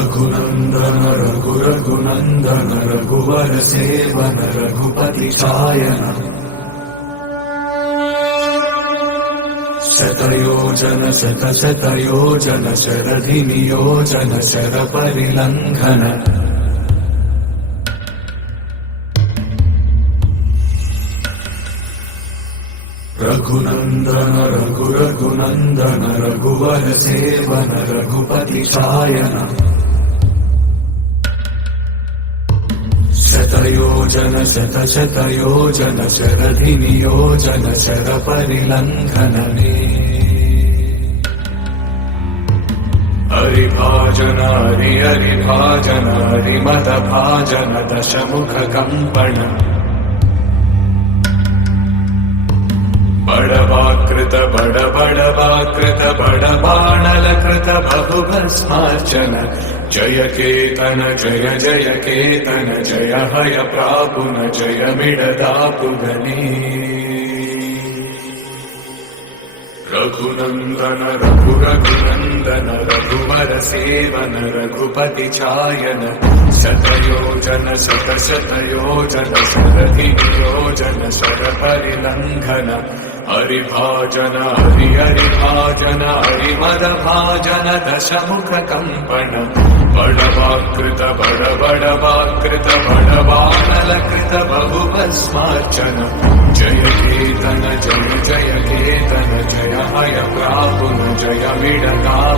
रघुनंदन रघुनंदन रघुवर seven Raghupati चायन शतयोजन शतशतयोजन शरधि नियोजन sir परिलंघन Raghunandan Raghunandan रघुवर seven Raghupati चायन शतयोजन शतशतयोजन शरधि नियोजन sir परिलंघन हरिभाजन हरिभाजन हरिमद भाजन दशमुख कंपन बड़वाकृत बड़वाकृत बड़बाणलकृत बहुभस्मार्चन जय केतन जय जय केतन जय हय प्रापुन जय मिडदापुगनी रघुनंदन रघुनंदन रघुवर सेवन रघुपति चायन शतयोजन शतशतयोजन शरधि नियोजन शर परिलंघन हरिभाजन हरिभाजन हरिमद भाजन दशमुख कंपन बड़वाकृत बड़वाकृत बड़बाणलकृत बहुभस्मार्चन जय केतन जय जय केतन जय हय प्रापुन जय मिडदापुगनी